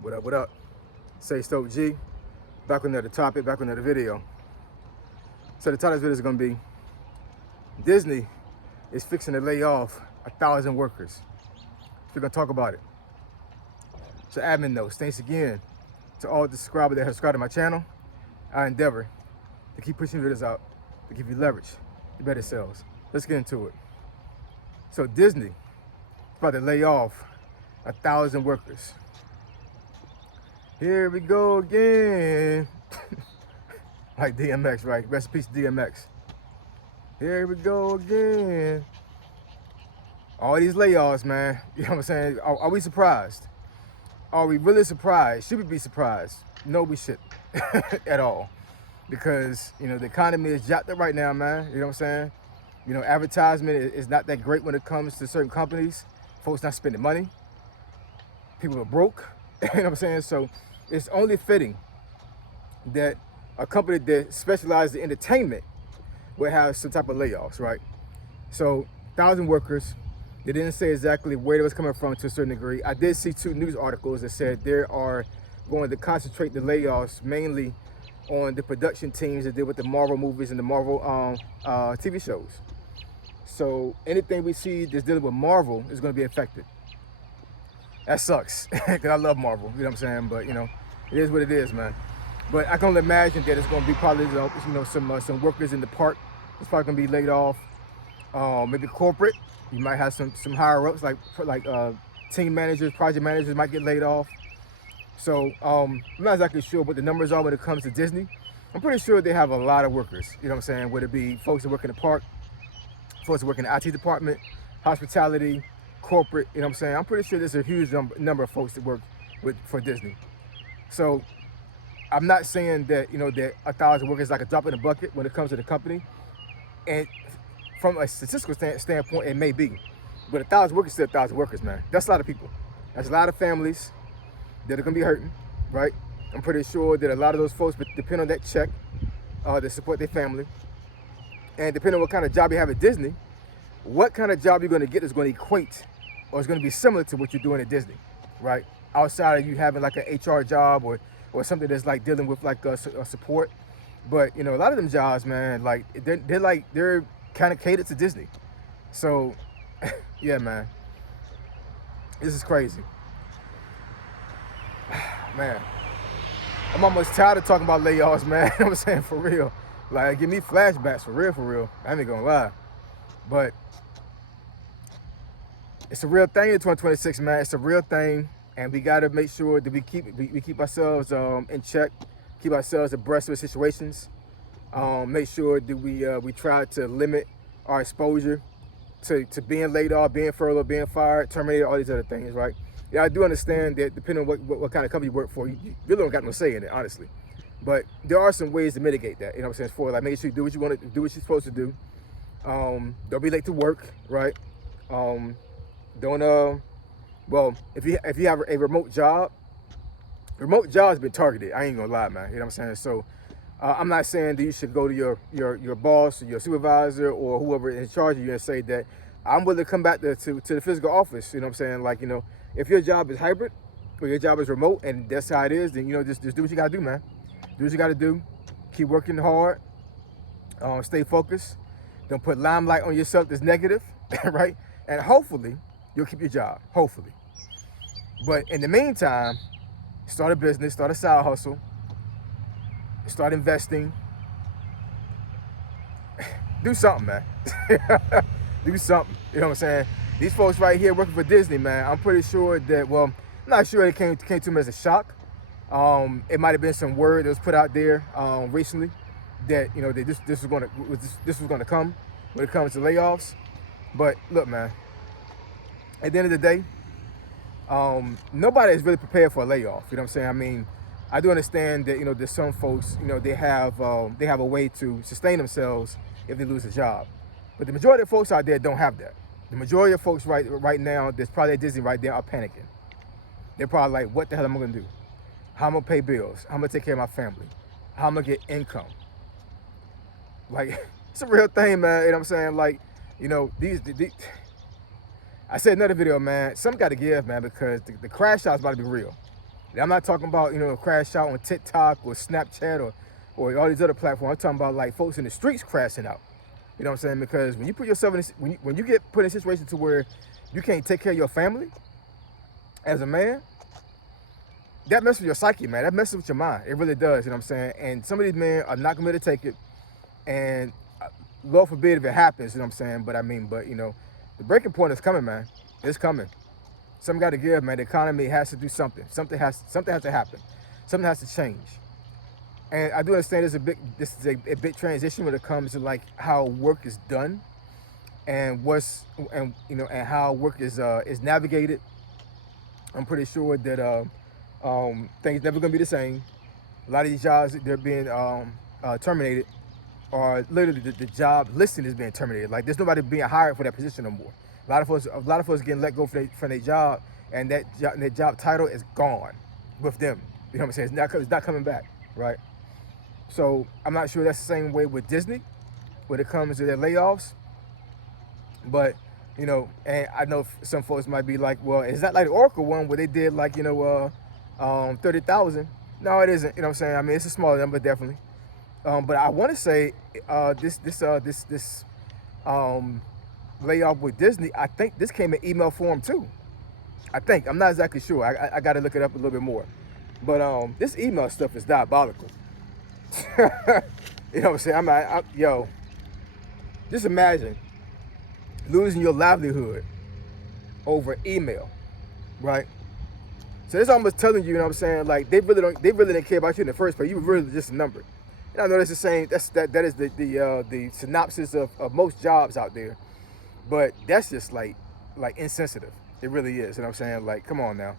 What up, what up? Say Stoke G, back on another topic, back on another video. So the title of this video is gonna be, Disney is fixing to lay off 1,000 workers. We're gonna talk about it. So admin notes, thanks again to all the subscribers that have subscribed to my channel. I endeavor to keep pushing videos out, to give you leverage, to better sales. Let's get into it. So Disney is about to lay off 1,000 workers. Here we go again. Like DMX, right? Rest in peace, DMX. Here we go again. All these layoffs, man. You know what I'm saying? Are we surprised? Are we really surprised? Should we be surprised? No, we shouldn't at all. Because, you know, the economy is jacked up right now, man. You know what I'm saying? You know, advertisement is not that great when it comes to certain companies. Folks not spending money. People are broke. You know what I'm saying? So it's only fitting that a company that specializes in entertainment will have some type of layoffs, right? So 1,000 workers. They didn't say exactly where it was coming from to a certain degree. I did see 2 news articles that said they are going to concentrate the layoffs mainly on the production teams that deal with the Marvel movies and the Marvel TV shows. So anything we see that's dealing with Marvel is going to be affected. That sucks, because I love Marvel, you know what I'm saying? But, you know, it is what it is, man. But I can only imagine that it's going to be probably, you know, some workers in the park. It's probably going to be laid off. Maybe corporate. You might have some higher ups, like team managers, project managers might get laid off. So I'm not exactly sure what the numbers are when it comes to Disney. I'm pretty sure they have a lot of workers, you know what I'm saying? Whether it be folks that work in the park, folks that work in the IT department, hospitality, corporate, you know what I'm saying? I'm pretty sure there's a huge number of folks that work for Disney. So I'm not saying that, you know, that 1,000 workers is like a drop in the bucket when it comes to the company. And from a statistical standpoint, it may be. But 1,000 workers is still 1,000 workers, man. That's a lot of people. That's a lot of families that are gonna be hurting, right? I'm pretty sure that a lot of those folks depend on that check to support their family. And depending on what kind of job you have at Disney, what kind of job you're gonna get is gonna equate or is gonna be similar to what you're doing at Disney, right? Outside of you having like an HR job or something that's like dealing with like a support. But, you know, a lot of them jobs, man, like they're kind of catered to Disney. So, yeah, man, this is crazy. Man, I'm almost tired of talking about layoffs, man. You know what I'm saying? For real. Like, give me flashbacks, for real. I ain't gonna lie. But it's a real thing in 2026, man. It's a real thing. And we gotta make sure that we keep ourselves in check, keep ourselves abreast of situations. Make sure that we try to limit our exposure to being laid off, being furloughed, being fired, terminated, all these other things, right? Yeah, I do understand that depending on what kind of company you work for, you really don't got no say in it, honestly. But there are some ways to mitigate that, you know what I'm saying? For like making sure you do what you want to do, what you're supposed to do. Don't be late to work, right? Well, if you have a remote job has been targeted. I ain't gonna lie, man. You know what I'm saying? So I'm not saying that you should go to your boss or your supervisor or whoever in charge of you and say that I'm willing to come back to the physical office. You know what I'm saying? Like, you know, if your job is hybrid or your job is remote and that's how it is, then, you know, just do what you gotta do, man. Do what you gotta do. Keep working hard. Stay focused. Don't put limelight on yourself that's negative, right? And hopefully you'll keep your job. Hopefully. But in the meantime, start a business, start a side hustle, start investing. Do something, man. Do something. You know what I'm saying? These folks right here working for Disney, man, I'm pretty sure that, well, I'm not sure it came to me as a shock. It might have been some word that was put out there recently that, you know, that this was gonna come when it comes to layoffs. But look, man, at the end of the day, nobody is really prepared for a layoff. You know what I'm saying? I mean, I do understand that, you know, there's some folks, you know, they have a way to sustain themselves if they lose a job. But the majority of folks out there don't have that. The majority of folks right now that's probably at Disney right there are panicking. They're probably like, what the hell am I gonna do? How am I gonna pay bills? How am I gonna take care of my family? How am I gonna get income? Like, it's a real thing, man. You know what I'm saying? Like, you know, these I said in another video, man, something got to give, man, because the crash out is about to be real. And I'm not talking about, you know, crash out on TikTok or Snapchat or all these other platforms. I'm talking about like folks in the streets crashing out. You know what I'm saying? Because when you put yourself in this, when you get put in a situation to where you can't take care of your family as a man, that messes with your psyche, man. That messes with your mind. It really does. You know what I'm saying? And some of these men are not going to take it. And Lord forbid if it happens. You know what I'm saying? But you know, the breaking point is coming, man. It's coming. Something got to give, man. The economy has to do something. Something has to happen. Something has to change. And I do understand this is a big transition when it comes to like how work is done, and how work is navigated. I'm pretty sure that things never gonna be the same. A lot of these jobs, they're being terminated, or literally the job listing is being terminated. Like there's nobody being hired for that position no more. A lot of folks getting let go from their job, and their job title is gone with them. You know what I'm saying? It's not coming back, right? So I'm not sure that's the same way with Disney when it comes to their layoffs. But, you know, and I know some folks might be like, well, is that like the Oracle one where they did like, 30,000? No, it isn't. You know what I'm saying? I mean, it's a small number, definitely. But I want to say this layoff with Disney, I think this came in email form too. I think. I'm not exactly sure. I got to look it up a little bit more. But this email stuff is diabolical. You know what I'm saying? Yo, just imagine losing your livelihood over email, right? So this almost telling you, you know what I'm saying, like they really didn't care about you in the first place. You were really just a number. And I know that's the same. That is the synopsis of most jobs out there, but that's just like insensitive. It really is. You know what I'm saying? Like, come on now.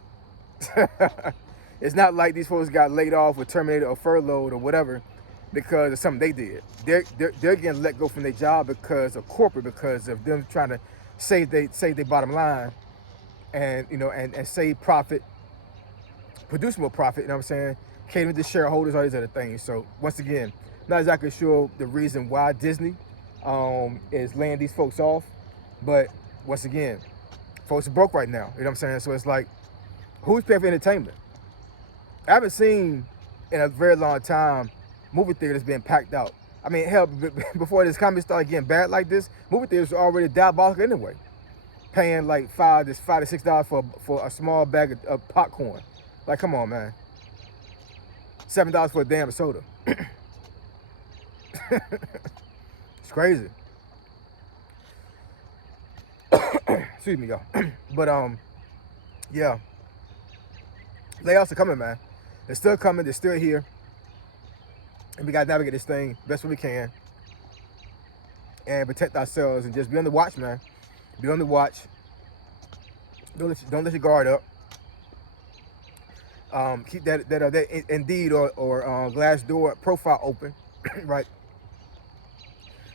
It's not like these folks got laid off or terminated or furloughed or whatever because of something they did. They're getting let go from their job because of corporate, because of them trying to save their bottom line, and and save profit, produce more profit. You know what I'm saying? Catering to shareholders, all these other things. So once again, not exactly sure the reason why Disney is laying these folks off, but once again, folks are broke right now. You know what I'm saying? So it's like, who's paying for entertainment? I haven't seen in a very long time movie theaters being packed out. I mean, hell, before this comedy started getting bad like this, movie theaters were already diabolical anyway. Paying like $5 to $6 for a small bag of popcorn. Like, come on, man. $7 for a damn soda. It's crazy. Excuse me, y'all. But yeah. Layoffs are coming, man. They're still coming. They're still here. And we got to navigate this thing best way we can. And protect ourselves and just be on the watch, man. Be on the watch. Don't let your guard up. Keep that Indeed or Glassdoor profile open, right?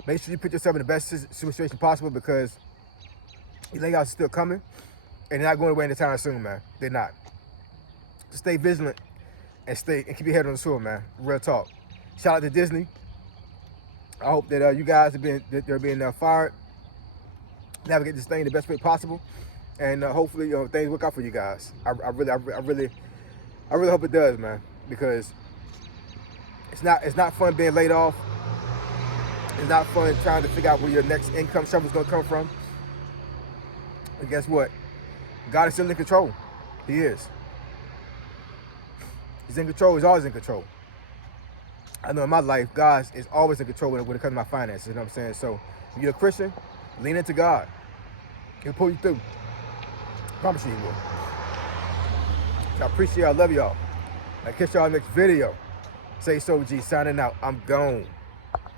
Make sure you put yourself in the best situation possible, because the layoffs are still coming, and they're not going away anytime soon, man. They're not. Just stay vigilant and keep your head on the swivel, man. Real talk. Shout out to Disney. I hope that you guys they're being fired. Navigate this thing the best way possible, and hopefully things work out for you guys. I really hope it does, man, because it's not fun being laid off. It's not fun trying to figure out where your next income shovel is going to come from. And guess what? God is still in control. He is. He's in control. He's always in control. I know in my life, God is always in control when it comes to my finances. You know what I'm saying? So if you're a Christian, lean into God. He'll pull you through. I promise you he will. So I appreciate y'all. I love y'all. I'll catch y'all next video. Say so, G. Signing out. I'm gone.